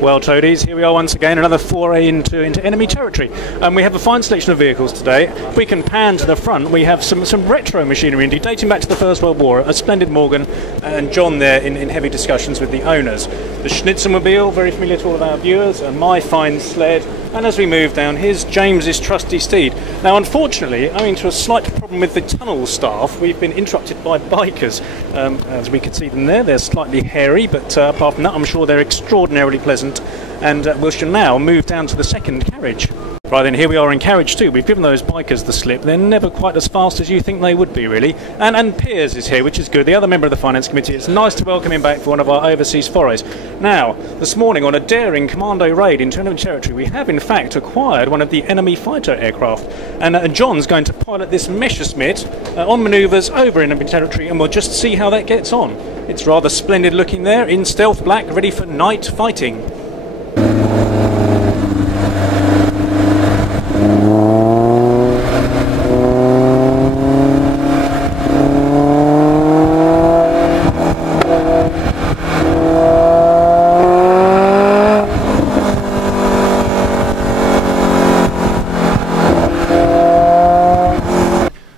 Well, Toadies, here we are once again, another foray into enemy territory. We have a fine selection of vehicles today. If we can pan to the front, we have some retro machinery indeed, dating back to the First World War. A splendid Morgan and John there in heavy discussions with the owners. The Schnitzermobile, very familiar to all of our viewers, and my fine sled. And as we move down, here's James's trusty steed. Now, unfortunately, owing to a slight problem with the tunnel staff, we've been interrupted by bikers. As we can see them there, they're slightly hairy, but apart from that, I'm sure they're extraordinarily pleasant. And we shall now move down to the second carriage. Right then, here we are in carriage 2. We've given those bikers the slip. They're never quite as fast as you think they would be, really. And Piers is here, which is good, the other member of the Finance Committee. It's nice to welcome him back for one of our overseas forays. Now, this morning, on a daring commando raid into enemy territory, we have in fact acquired one of the enemy fighter aircraft. And John's going to pilot this Messerschmitt on manoeuvres over enemy territory, and we'll just see how that gets on. It's rather splendid looking there, in stealth black, ready for night fighting.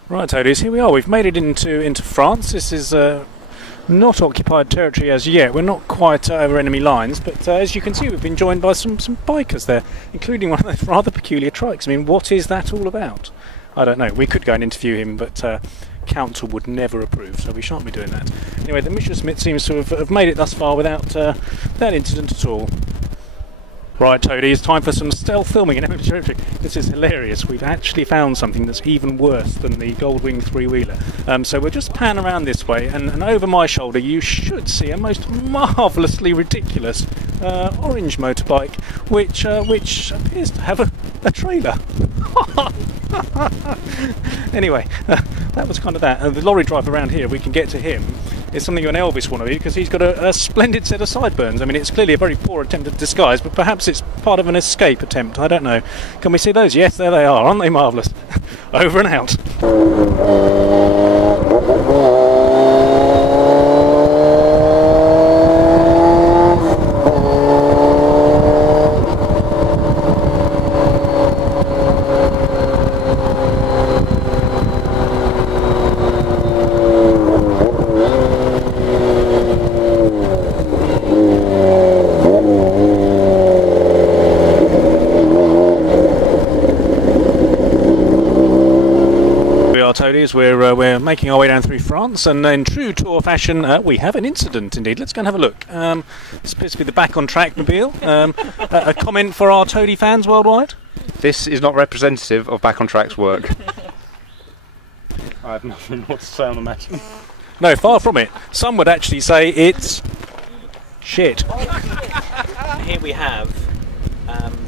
Right, Toadies, here we are. We've made it into France. This is not occupied territory as yet. We're not quite over enemy lines, but as you can see, we've been joined by some bikers there, including one of those rather peculiar trikes. I mean, what is that all about? I don't know. We could go and interview him, but council would never approve, so we shan't be doing that. Anyway, the Messerschmitt seems to have made it thus far without that incident at all. Right, Toady, it's time for some stealth filming in enemy territory. This is hilarious. We've actually found something that's even worse than the Goldwing three-wheeler. So we'll just pan around this way, and over my shoulder you should see a most marvellously ridiculous orange motorbike, which appears to have a trailer. Anyway, that was kind of that. The lorry driver around here, if we can get to him, is something of an Elvis wannabe, because he's got a splendid set of sideburns. I mean, it's clearly a very poor attempt at disguise, but perhaps it's part of an escape attempt. I don't know. Can we see those? Yes, there they are. Aren't they marvellous? Over and out. Toadies, we're making our way down through France, and in true tour fashion, we have an incident indeed. Let's go and have a look. It's supposed to be the Back on Track mobile. A comment for our Toady fans worldwide? This is not representative of Back on Track's work. I have nothing more to say on the matter. No, far from it. Some would actually say it's shit. Here we have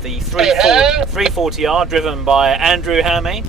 the 340R driven by Andrew Hermy.